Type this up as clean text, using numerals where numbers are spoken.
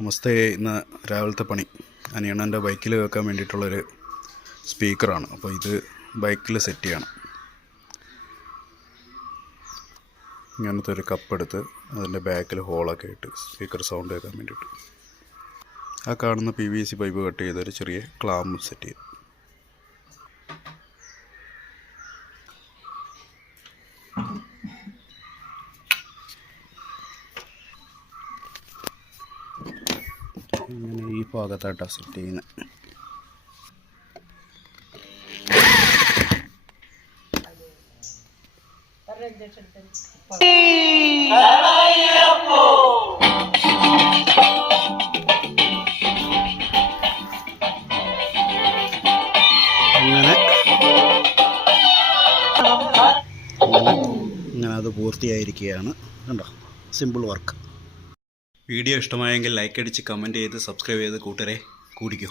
നമസ്തേ. ഇന്ന് രാവിലത്തെ പണി അനിയണ്ണൻ്റെ ബൈക്കിൽ വെക്കാൻ വേണ്ടിയിട്ടുള്ളൊരു സ്പീക്കറാണ്. അപ്പോൾ ഇത് ബൈക്കിൽ സെറ്റ് ചെയ്യണം. ഇങ്ങനത്തെ ഒരു കപ്പെടുത്ത് അതിൻ്റെ ബാക്കിൽ ഹോളൊക്കെ ഇട്ട് സ്പീക്കർ സൗണ്ട് കേൾക്കാൻ വേണ്ടിയിട്ട് ആ കാണുന്ന PVC പൈപ്പ് കട്ട് ചെയ്തൊരു ചെറിയ ക്ലാമ്പ് സെറ്റ് ചെയ്തു. അങ്ങനെ ഈ ഭാഗത്തായിട്ടാണ് സെറ്റ് ചെയ്യുന്നത്. അങ്ങനെ അത് പൂർത്തിയായിരിക്കുകയാണ്. കണ്ടോ, സിമ്പിൾ വർക്ക്. വീഡിയോ ഇഷ്ടമായെങ്കിൽ ലൈക്ക് അടിച്ച് കമൻറ്റ് ചെയ്ത് സബ്സ്ക്രൈബ് ചെയ്ത് കൂട്ടരെ കൂടിക്കോ.